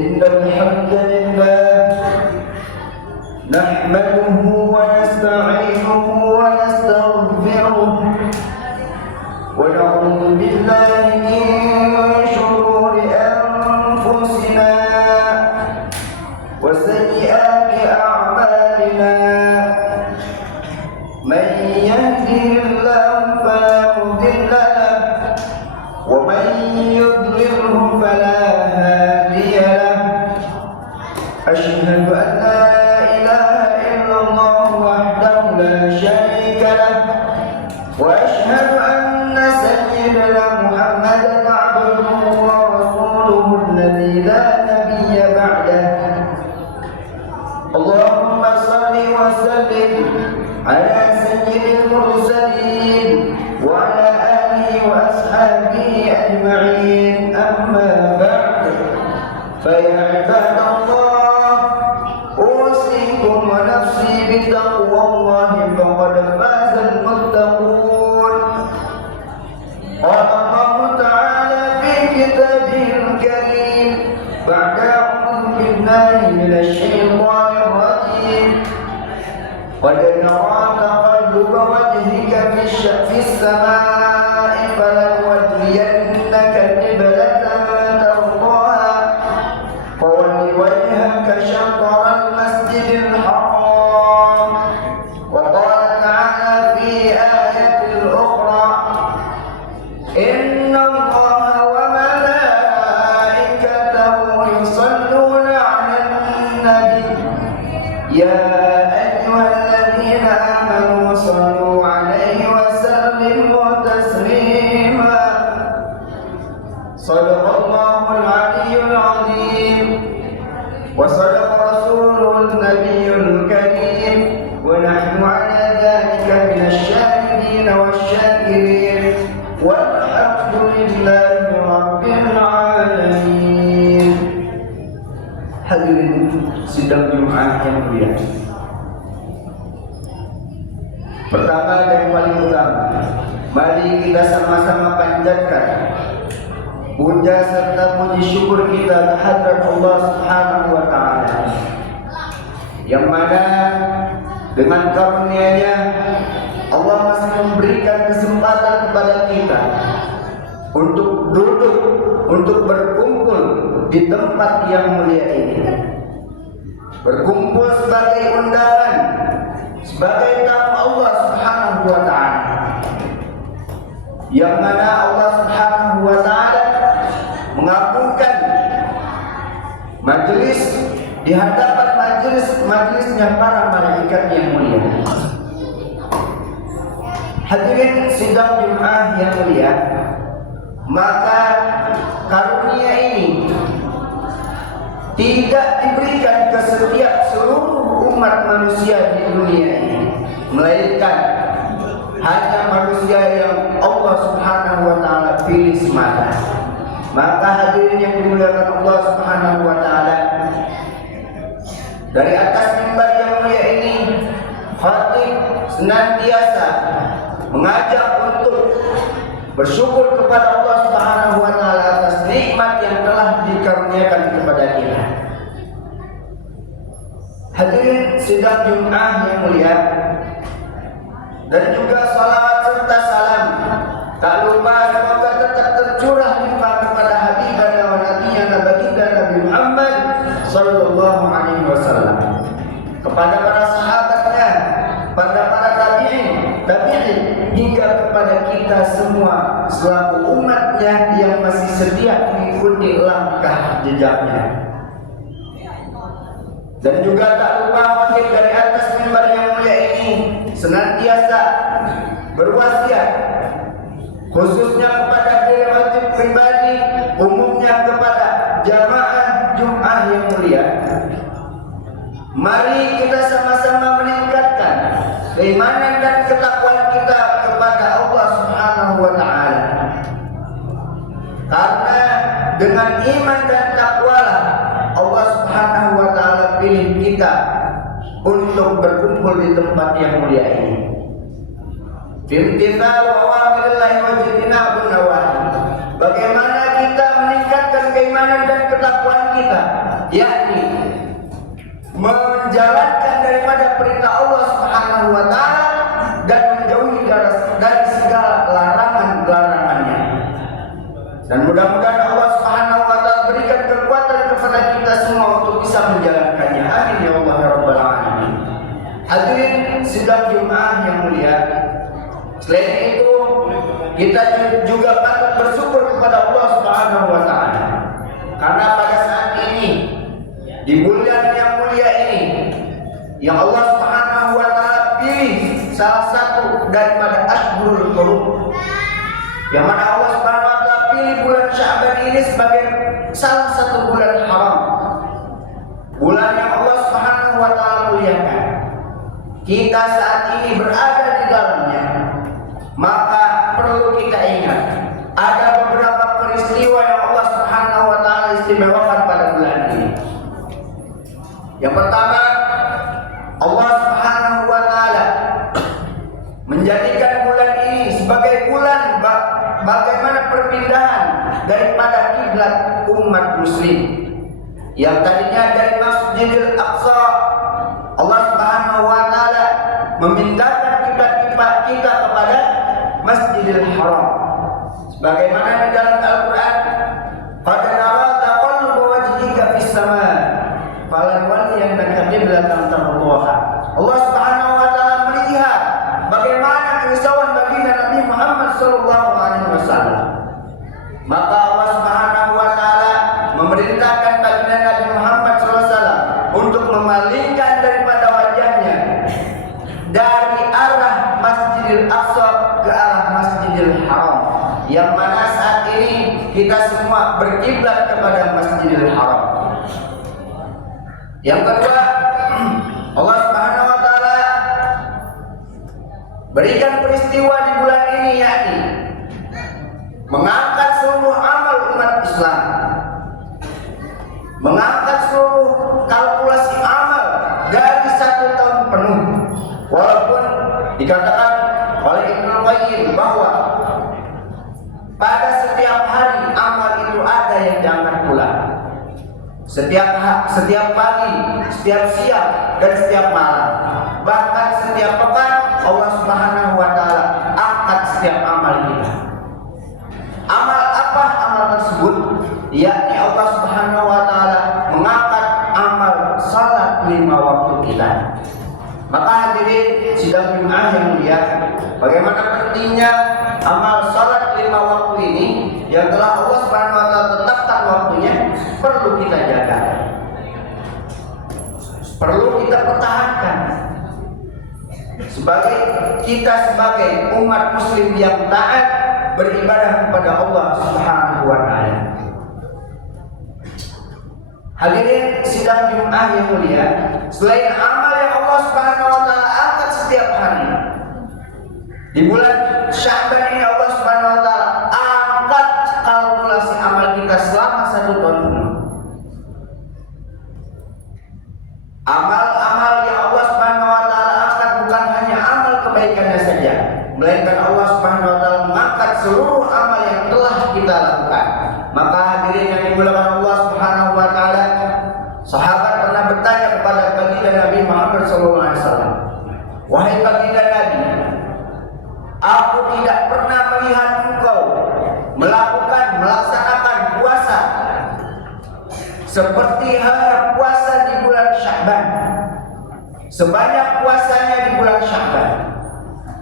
إن الحمد لله نحمده ونستعينه ونستغفره ونعوذ بالله من شرور أنفسنا وسيئات أعمالنا من يهده الله فلا مضل له ومن يضلله فلا هادي له أشهد أن لا إله إلا الله وحده لا شريك له وأشهد أن سيدنا محمدا عبده ورسوله الذي لا نبي بعده اللهم صل وسلم على سيد المرسلين وعلى آله وأصحابه أجمعين أما بعد فيا عباد الله أوصيكم ونفسي بتقوى الله فقد فاز المتقون قال الله تعالى في كتابه الكريم بعد أعوذ بالله من الشيطان الرجيم قد نرى تقلب وجهك في السماء فلنولينك قبلة ترضاها فول وجهك شطر المسجد الحرام وقال تعالى في آية أخرى إن الله وملائكته يصلون على النبي يا أيها الذين آمنوا صلوا عليه وسلموا تسليما صدق الله العلي العظيم وصدق رسوله النبي الكريم ونحن على ذلك من الشاهدين والشاكرين والحمد لله رب العالمين. Hadirin sidang Jumat yang mulia. Pertama dan paling utama, mari kita sama-sama panjatkan puja serta puji syukur kita kehadrat Allah Subhanahu wa taala. Yang mana dengan karunia-Nya Allah masih memberikan kesempatan kepada kita untuk duduk, untuk berkumpul di tempat yang mulia ini. Berkumpul sebagai undangan, sebagai tamu Allah Subhanahu wa taala. Yang mana Allah Subhanahu wa taala mengabulkan majelis di hadapan majelisnya para malaikat yang mulia. Hadirin sidang Jumat yang mulia, maka karunia ini tidak diberikan ke setiap seluruh umat manusia di dunia ini, melainkan hanya manusia yang Allah Subhanahu wa taala pilih semata. Maka hadirin yang dimuliakan Allah Subhanahu wa taala, dari atas mimbar yang mulia ini khatib senantiasa mengajak untuk bersyukur kepada Allah Subhanahu wa taala atas nikmat yang telah dikaruniakan kepada kita. Hadirin sidang Jumat yang mulia, dan juga salawat serta salam tak lupa semoga tetap tercurah limpah kepada habibana wa nabiyana baginda Nabi Muhammad sallallahu alaihi wasallam, kepada para sahabatnya, pada para tabi'in hingga kepada kita semua selaku umatnya yang masih setia mengikuti langkah jejaknya. Dan juga tak lupa khatib dari atas mimbar yang mulia ini senantiasa berwasiat khususnya kepada diri khatib pribadi, umumnya kepada jamaah Jumat yang mulia. Mari kita sama-sama meningkatkan keimanan dan ketakwaan kita kepada Allah Subhanahu wa taala. Karena dengan iman dan takwalah Allah Subhanahu wa taala pilih kita untuk berkumpul di tempat yang mulia ini. Imtithal awamirillah wa jinabun nawahi. Bagaimana kita meningkatkan keimanan dan ketakwaan kita menjalankan daripada perintah Allah Subhanahu wa taala dan menjauhi dari segala larangan-larangannya. Dan mudah-mudahan Allah Subhanahu wa taala berikan kekuatan kepada kita semua untuk bisa menjalankannya. Amin ya Allah ya rabbal alamin. Hadirin sidang Jumat yang mulia, selain itu kita juga patut bersyukur kepada Allah Subhanahu wa taala karena pada saat ini di bulan yang mulia ini yang Allah Subhanahu wa taala pilih salah satu daripada Ashhurul Hurum, yang mana Allah Subhanahu wa taala pilih bulan Sya'ban ini sebagai salah satu bulan haram, bulan yang Allah Subhanahu wa taala muliakan. Kita saat ini berada di dalamnya, maka perlu kita ingat ada beberapa peristiwa yang Allah Subhanahu wa taala istimewakan pada bulan ini. Yang pertama, Allah Subhanahu wa taala menjadikan bulan ini sebagai bulan bagaimana perpindahan daripada kiblat umat muslim yang tadinya dari Masjidil Aqsa. Allah Subhanahu wa taala memindahkan kiblat kita kepada Masjidil Haram. Sebagaimana di dalam Al-Qur'an, qad nara taqalluba wajhika fis sama' falanwalliyannaka qiblatan tardaha. Allah Subhanahu wa taala melihat bagaimana kerisauan baginda Nabi Muhammad sallallahu alaihi wasallam. Maka Allah Subhanahu wa taala memerintahkan baginda Nabi Muhammad sallallahu alaihi wasallam untuk memalingkan daripada wajahnya dari arah Masjidil Aqsa ke arah Masjidil Haram, yang mana saat ini kita semua berkiblat kepada Masjidil Haram. Yang kedua, Allah Subhanahu wa taala berikan peristiwa di bulan ini, yakni mengangkat seluruh amal umat Islam, mengangkat seluruh kalkulasi amal dari 1 tahun penuh. Walaupun dikatakan oleh Ibnu Qayyim bahwa pada setiap hari amal itu ada yang diangkat pula. Setiap pagi, setiap siang, dan setiap malam. Bahkan setiap pekan Allah Subhanahu wa taala angkat setiap amal kita. Amal apa amal tersebut? Yakni Allah Subhanahu wa taala mengangkat amal salat 5 waktu kita. Maka hadirin sidang Jumat yang mulia, bagaimana pentingnya amal salat 5 waktu ini yang telah Allah Subhanahu wa taala tetapkan waktunya, perlu kita jaga. Perlu kita pertahankan. Sebagai umat muslim yang taat beribadah kepada Allah Subhanahu wa taala. Hadirin sidang Jumat yang mulia, selain amal yang Allah Subhanahu wa taala angkat setiap hari, di bulan Sya'ban ini Allah Subhanahu wa taala angkat kalkulasi amal kita selama 1 tahun penuh. Amal-amal yang Allah Subhanahu wa taala angkat bukan hanya amal kebaikannya saja, melainkan Allah Subhanahu wa taala mengangkat seluruh amal yang telah kita lakukan. Maka hadirin yang dimuliakan Allah Subhanahu wa taala, sahabat pernah bertanya kepada baginda Nabi Muhammad SAW, "Wahai baginda Nabi, aku tidak pernah melihat engkau melaksanakan puasa seperti halnya puasa di bulan Sya'ban, sebanyak puasanya di bulan Sya'ban."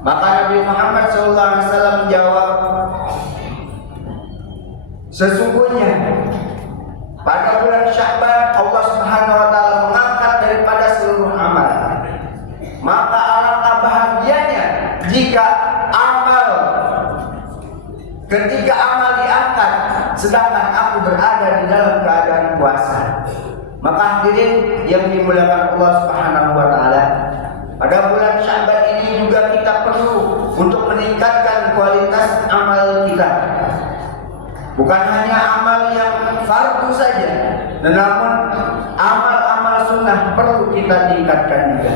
Maka Nabi Muhammad SAW menjawab, "Sesungguhnya pada bulan Sya'ban Allah Subhanahu wa taala mengangkat daripada seluruh amal. Maka alangkah bahagianya jika ketika amal diangkat sedangkan aku berada di dalam keadaan puasa." Maka hadirin yang dimuliakan Allah Subhanahu wa taala, pada bulan Sya'ban ini juga kita perlu untuk meningkatkan kualitas amal kita. Bukan hanya amal yang fardu saja, namun amal-amal sunnah perlu kita tingkatkan juga.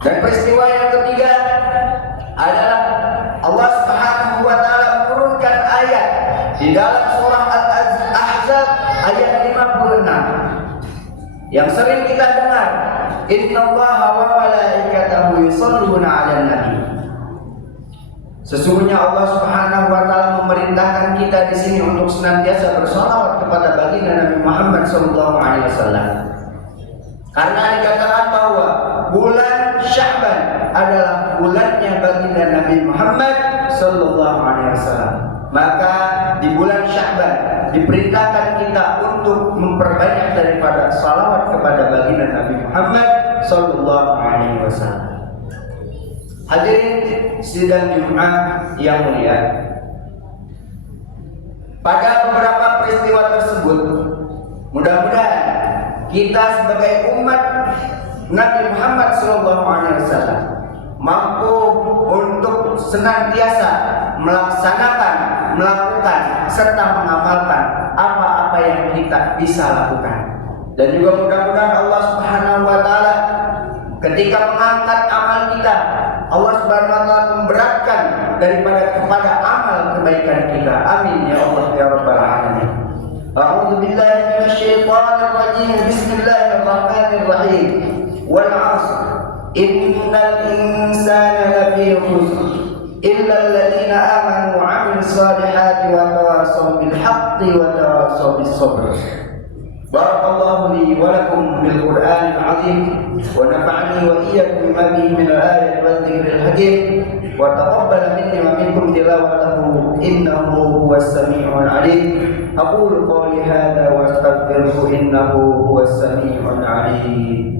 Dan peristiwa yang ketiga adalah Allah Subhanahu wa taala menurunkan ayat di dalam surah Al-Ahzab ayat 56 yang sering kita dengar, innallaha wa malaikatahu yusholluna 'alan nabi. Sesungguhnya Allah Subhanahu wa taala memerintahkan kita di sini untuk senantiasa bersalawat kepada baginda Nabi Muhammad sallallahu alaihi wasallam. Karena dikatakan bahwa bulan Sya'ban adalah bulannya baginda Nabi Muhammad sallallahu alaihi wasallam. Maka di bulan Sya'ban diperintahkan kita untuk memperbanyak daripada salawat kepada baginda Nabi Muhammad sallallahu alaihi wasallam. Hadirin sidang Jumat yang mulia, pada beberapa peristiwa tersebut mudah-mudahan kita sebagai umat Nabi Muhammad SAW mampu untuk senantiasa melaksanakan, melakukan serta mengamalkan apa-apa yang kita bisa lakukan. Dan juga mudah-mudahan Allah Subhanahu wa taala ketika mengangkat amal kita, Allah Subhanahu wa taala memberatkan kepada amal kebaikan kita. Amin ya Allah ya rabbal alamin. A'udzu billahi minasy syaithanir rajim. Bismillahirrahmanirrahim. Wal 'asr. Innal insana lafi khusr. Illa alladziina aamanu wa 'amilus shalihati wa tawassaw bil haqqi wa tawassaw bis sabr. Barakallahu li wa lakum bil Qur'anil 'azim wa nafa'ani wa iyyakum bima fihi min al-ayati wal dhikril hakim wa taqabbal minni wa minkum tilawatahu innahu huwas samii'ul 'aliim. Aqulu qawli hadza wa astaghfiruhu innahu huwas samii'ul 'aliim.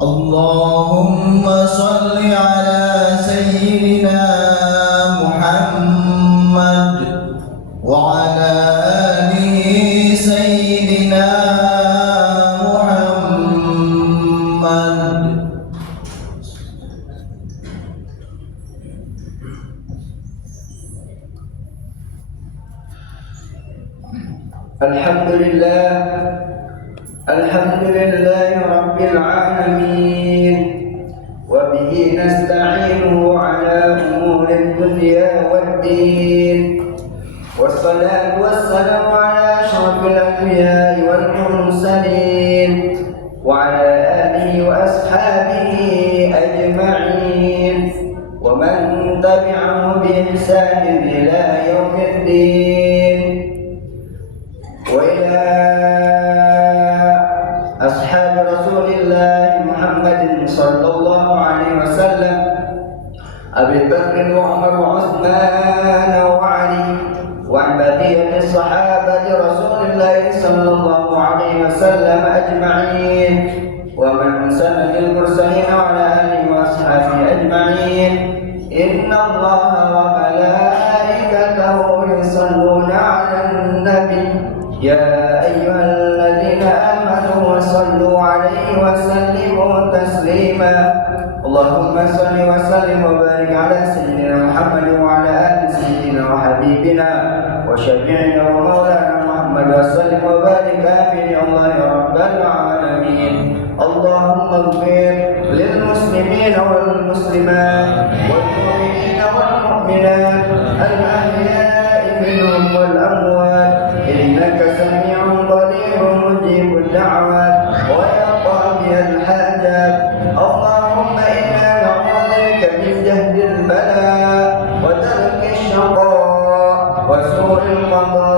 Allahumma shalli ala sayyidina Muhammad wa ala alihi sayyidina Muhammad. Alhamdulillah, alhamdulillahi rabbil alamin, wa bihi nasta'inu ala umuri dunya waddin, wassalatu wassalamu ala asyrafil anbiya'i wal mursalin wa ala alihi wa ashabihi ajma'in wa man tabi'ahum bi ihsanin ila yaumiddin wa ila ashab Rasulillah Muhammadin sallallahu alaihi wasallam Abi Bakr wa Umar wa Utsman wa Ali wa baqiyati sahabati Rasulillah sallallahu alaihi wasallam ajma'in wa man sanna bil mursalin wa ala alihi wa ashabihi ajma'in. Inna Allaha wa malaikatahu yusalluna 'alan nabi ya ayyuhalladzina amanu sallu 'alaihi wa sallimu taslima. Allahumma salli wa sallim wa barik ala sayyidina Muhammad wa ala ali sayyidina wa habibina wa syafi'ina wa maulana Muhammad wa sallim wa barik amin ya Allah ya rabbal alamin. Allahumma ighfir lil muslimin wal muslimat wal mu'minina wal mu'minat al ahya'i minhum wal amwat innaka sami'un qaribun mujibud da'wat wa ya qadiyal hajat. Allahumma inna na'udzubika min jahdil bala wa tarkil syaqa wa su'il qada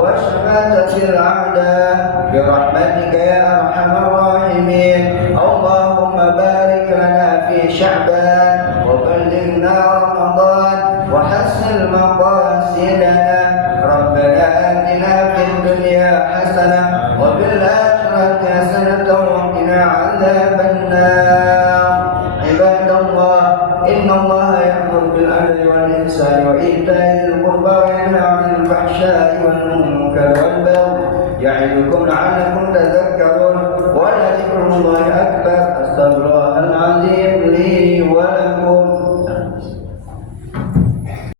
wa syamatatil a'da bi rahmatika ya arhamar rahimin. Allahumma barik lana fi sya'ban wa ballighna ramadan wa hassil maqasidana. Rabbana atina fid dunya hasanah wa fil akhirati hasanah wa qina 'adzaban nar. Ibadallah, innallaha ya'muru bil 'adli wal ihsani wa ita'i dzil qurba wa yanha 'anil fahsya'i